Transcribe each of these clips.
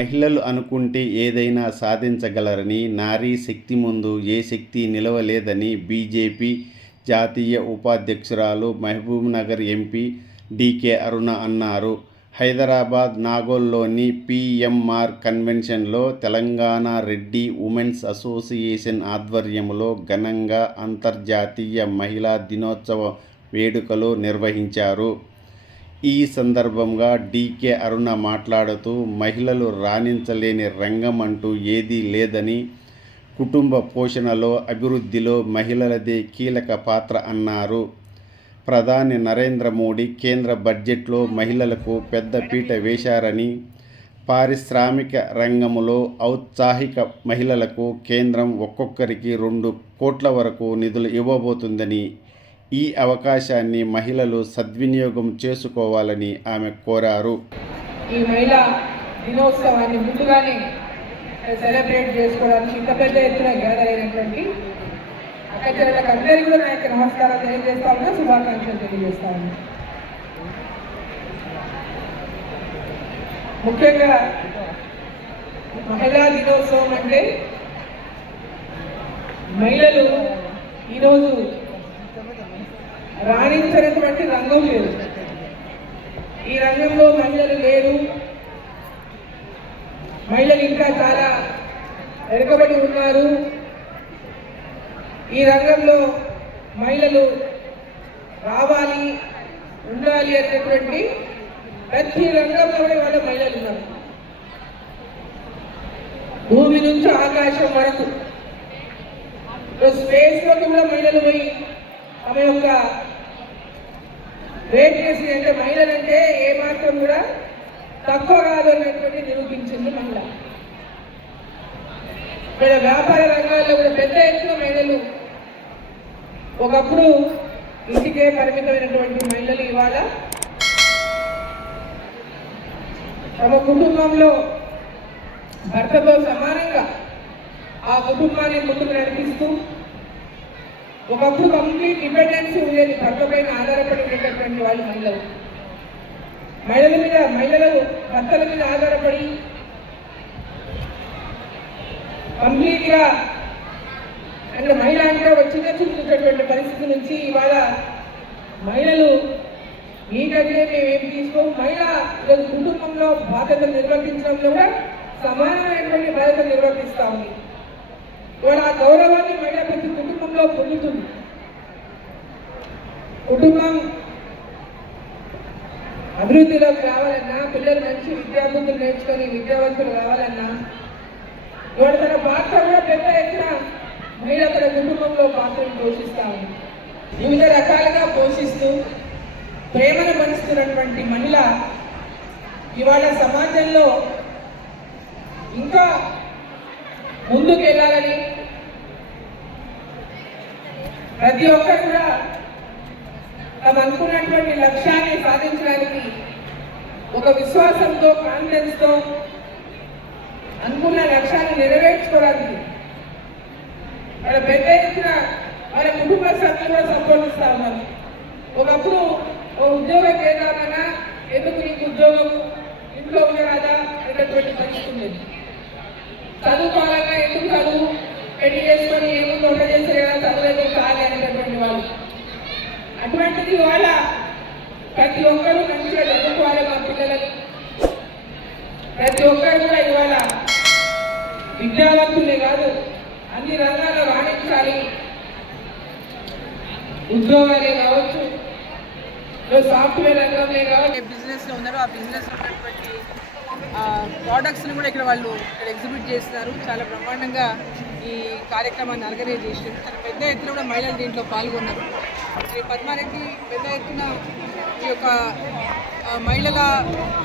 మహిళలు అనుకుంటే ఏదైనా సాధించగలరని నారీ శక్తి ముందు ఏ శక్తి నిలవలేదని బీజేపీ జాతీయ ఉపాధ్యక్షురాలు మహబూబ్నగర్ ఎంపీ డీకే అరుణ అన్నారు. హైదరాబాద్ నాగోల్లోని పిఎంఆర్ కన్వెన్షన్లో తెలంగాణ రెడ్డి ఉమెన్స్ అసోసియేషన్ ఆధ్వర్యంలో ఘనంగా అంతర్జాతీయ మహిళా దినోత్సవ వేడుకలు నిర్వహించారు. ఈ సందర్భంగా డీకే అరుణ మాట్లాడుతూ మహిళలు రాణించలేని రంగం అంటూ ఏదీ లేదని కుటుంబ పోషణలో అభివృద్ధిలో మహిళలదే కీలక పాత్ర అన్నారు. ప్రధాని నరేంద్ర మోడీ కేంద్ర బడ్జెట్లో మహిళలకు పెద్దపీట వేశారని పారిశ్రామిక రంగంలో ఔత్సాహిక మహిళలకు కేంద్రం ఒక్కొక్కరికి రెండు కోట్ల వరకు నిధులు ఇవ్వబోతుందని ఈ అవకాశాన్ని మహిళలు సద్వినియోగం చేసుకోవాలని ఆమె కోరారు. ఈ మహిళా దినోత్సవాన్ని ముందుగానే సెలబ్రేట్ చేసుకోవడానికి ఇంత పెద్ద ఎత్తున గ్యాదర్ అయినటువంటి అక్కచెల్లెలకు అందరికీ కూడా నా యొక్క నమస్కారాలు తెలియజేస్తా ఉన్నా శుభాకాంక్షలు తెలియజేస్తాను ముఖ్యంగా మహిళా దినోత్సవం అంటే మహిళలు ఈరోజు రాణించినటువంటి రంగం లేదు. ఈ రంగంలో మహిళలు లేరు. మహిళలు ఇంకా చాలా వెనుకబడి ఉన్నారు. ఈ రంగంలో మహిళలు రావాలి ఉండాలి అనేటువంటి ప్రతి రంగంలో కూడా వాళ్ళ మహిళలు ఉన్నారు. భూమి నుంచి ఆకాశం వరకు. స్పేస్లోకి కూడా మహిళలు పోయి ఆమె యొక్క రేట్ చేసి అంటే మహిళలంటే ఏ మాత్రం కూడా తక్కువ కాదు అన్నటువంటి నిరూపించింది మహిళ. ఇక్కడ వ్యాపార రంగాల్లో కూడా పెద్ద ఎత్తున మహిళలు ఒకప్పుడు ఇంటికే పరిమితమైనటువంటి మహిళలు ఇవాళ తమ కుటుంబంలో భర్తతో సమానంగా ఆ కుటుంబాన్ని ముందుకు నడిపిస్తూ ఒకప్పుడు కంప్లీట్ డిపెండెన్సీ ఉండేది. భర్తపైన ఆధారపడి ఉండేటటువంటి వాళ్ళు మహిళలు. మహిళల మీద మహిళలు భర్తల మీద ఆధారపడి కంప్లీట్గా అంటే మహిళ అంటే ఒక చిన్న చూసేటటువంటి పరిస్థితి నుంచి ఇవాళ మహిళలు మీకంటే మేము ఏం తీసుకో. మహిళ ఈరోజు కుటుంబంలో బాధ్యతలు నిర్వర్తించడంలో కూడా సమానమైనటువంటి బాధ్యతలు నిర్వర్తిస్తా ఉంది. ఇవాళ ఆ గౌరవాన్ని మహిళ ప్రతి కుటుంబంలో పొందుతుంది. కుటుంబం అభివృద్ధిలోకి రావాలన్నా పిల్లలు మంచి విద్యాబుద్ధులు నేర్చుకొని విద్యావంతులు కావాలన్నా ఇవాళ తన పాత్ర కూడా పెద్ద ఎత్తున మహిళ తన కుటుంబంలో పాత్రను పోషిస్తా ఉంది. వివిధ రకాలుగా పోషిస్తూ ప్రేమను పంచుతున్నటువంటి మహిళ ఇవాళ సమాజంలో ఇంకా ముందుకు వెళ్ళాలని ప్రతి ఒక్కరు కూడా తమ అనుకున్నటువంటి లక్ష్యాన్ని సాధించడానికి ఒక విశ్వాసంతో కాన్ఫిడెన్స్తో అనుకున్న లక్ష్యాన్ని నెరవేర్చుకోవడానికి వాళ్ళ పెద్ద ఎత్తున వాళ్ళ కుటుంబ సభ్యులు కూడా సంపాదిస్తా ఉన్నారు. ఒకప్పుడు ఓ ఉద్యోగం చేద్దామన్నా ఎందుకు నీకు ఉద్యోగం ఇంట్లో ఉండరాదా అనేటటువంటి పరిస్థితి చదువుకోవాలన్నా ఎందుకు చదువు పెళ్ళి చేసుకొని ఏముంది వంట చేస్తే కదా చదువులేదు కాదు అనేటటువంటి వాళ్ళు అటువంటిది వాళ్ళ ప్రతి ఒక్కరూ మంచిగా చదువుకోవాలి మా పిల్లలని ప్రతి ఒక్కరు కూడా ఇవాళ విద్యావంతులే కాదు అన్ని రంగాల్లో రాణించాలి ఉద్యోగాలే కావచ్చు సాఫ్ట్వేర్ రంగంలో కావచ్చు. ఏ బిజినెస్లో ఉన్నారో ఆ బిజినెస్లో ఉన్నటువంటి ప్రోడక్ట్స్ని కూడా ఇక్కడ వాళ్ళు ఇక్కడ ఎగ్జిబిట్ చేస్తున్నారు. చాలా బ్రహ్మాండంగా ఈ కార్యక్రమాన్ని ఆర్గనైజ్ చేసారు పెద్ద ఎత్తున కూడా మహిళలు దీంట్లో పాల్గొన్నారు. ఈ పద్మారెడ్డి పెద్ద ఎత్తున ఈ యొక్క మహిళల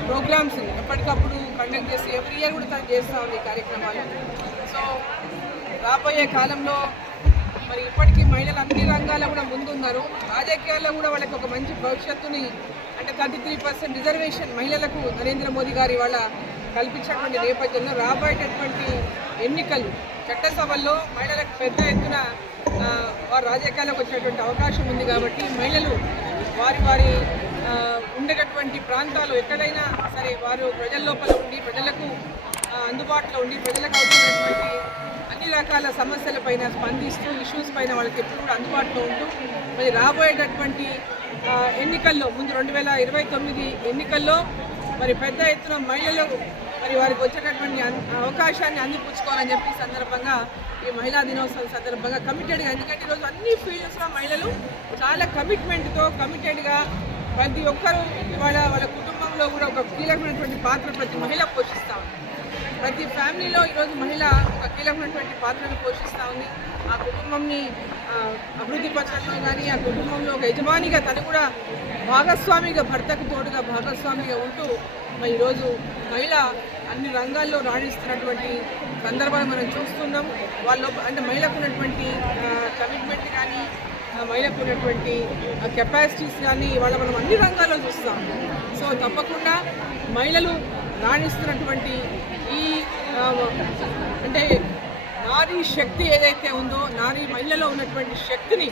ప్రోగ్రామ్స్ ఎప్పటికప్పుడు కండక్ట్ చేసి ఎవ్రీ ఇయర్ కూడా తను చేస్తూ ఉంది ఈ కార్యక్రమాలు. సో రాబోయే కాలంలో మరి ఇప్పటికీ మహిళలు అన్ని రంగాల్లో కూడా ముందున్నారు. రాజకీయాల్లో కూడా వాళ్ళకి ఒక మంచి భవిష్యత్తుని అంటే థర్టీ త్రీ పర్సెంట్ రిజర్వేషన్ మహిళలకు నరేంద్ర మోదీ గారు ఇవాళ కల్పించినటువంటి నేపథ్యంలో రాబోయేటటువంటి ఎన్నికలు చట్టసభల్లో మహిళలకు పెద్ద ఎత్తున వారు రాజకీయాల్లోకి వచ్చేటువంటి అవకాశం ఉంది కాబట్టి మహిళలు వారి వారి ఉండేటటువంటి ప్రాంతాలు ఎక్కడైనా సరే వారు ప్రజల లోపల ఉండి ప్రజలకు అందుబాటులో ఉండి ప్రజలకు అవసరమైనటువంటి అన్ని రకాల సమస్యలపైన స్పందిస్తూ ఇష్యూస్ పైన వాళ్ళకి ఎప్పుడు కూడా అందుబాటులో ఉంటూ మరి రాబోయేటటువంటి ఎన్నికల్లో ముందు రెండు వేల ఇరవై తొమ్మిది ఎన్నికల్లో మరి పెద్ద ఎత్తున మహిళలు మరి వారికి వచ్చేటటువంటి అవకాశాన్ని అందిపుచ్చుకోవాలని చెప్పి సందర్భంగా ఈ మహిళా దినోత్సవం సందర్భంగా కమిటెడ్గా ఎందుకంటే ఈరోజు అన్ని ఫీల్డ్స్లో మహిళలు చాలా కమిట్మెంట్తో కమిటెడ్గా ప్రతి ఒక్కరూ ఇవాళ వాళ్ళ కుటుంబంలో కూడా ఒక కీలకమైనటువంటి పాత్ర ప్రతి మహిళ పోషిస్తూ ప్రతి ఫ్యామిలీలో ఈరోజు మహిళ ఒక కీలకమైనటువంటి పాత్రను పోషిస్తూ ఉంది. ఆ కుటుంబంని అభివృద్ధి పరచడంలో కానీ ఆ కుటుంబంలో ఒక యజమానిగా తను కూడా భాగస్వామిగా భర్తకు తోడుగా భాగస్వామిగా ఉంటూ మరి ఈరోజు మహిళ అన్ని రంగాల్లో రాణిస్తున్నటువంటి సందర్భాలు మనం చూస్తున్నాం. వాళ్ళు అంటే మహిళకు ఉన్నటువంటి కమిట్మెంట్ కానీ మహిళకు ఉన్నటువంటి కెపాసిటీస్ కానీ ఇవాళ మనం అన్ని రంగాల్లో చూస్తాం. సో తప్పకుండా మహిళలు రాణిస్తున్నటువంటి అంటే నారీ శక్తి ఏదైతే ఉందో నారీ మహిళలో ఉన్నటువంటి శక్తిని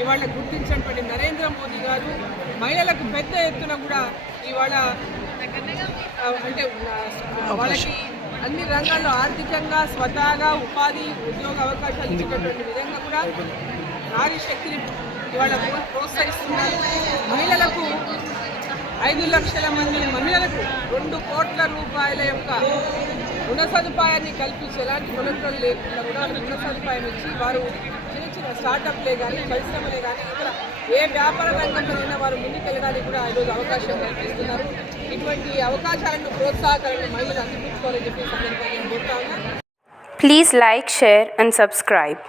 ఇవాళ గుర్తించినటువంటి నరేంద్ర మోదీ గారు మహిళలకు పెద్ద ఎత్తున కూడా ఇవాళ అంటే వాళ్ళకి అన్ని రంగాల్లో ఆర్థికంగా స్వతహాగా ఉపాధి ఉద్యోగ అవకాశాలు ఇచ్చినటువంటి విధంగా కూడా నారీ శక్తిని ఇవాళ ప్రోత్సహిస్తున్నారు. మహిళలకు ఐదు లక్షల మంది మహిళలకు రెండు కోట్ల రూపాయల యొక్క రుణ సదుపాయాన్ని కల్పించి ఎలాంటి మొదలు లేకుండా కూడా రుణ సదుపాయం ఇచ్చి వారు చిన్న చిన్న స్టార్టప్లే కానీ పరిశ్రమలే కానీ ఇతర ఏ వ్యాపార రంగంలో అయినా వారు ముందుకెళ్ళడానికి కూడా ఈరోజు అవకాశం కల్పిస్తున్నారు ఇటువంటి అవకాశాలను ప్రోత్సాహకాలను మహిళలు అందిపించుకోవాలని చెప్పి సందర్భంగా నేను కోరుతా please like share and subscribe.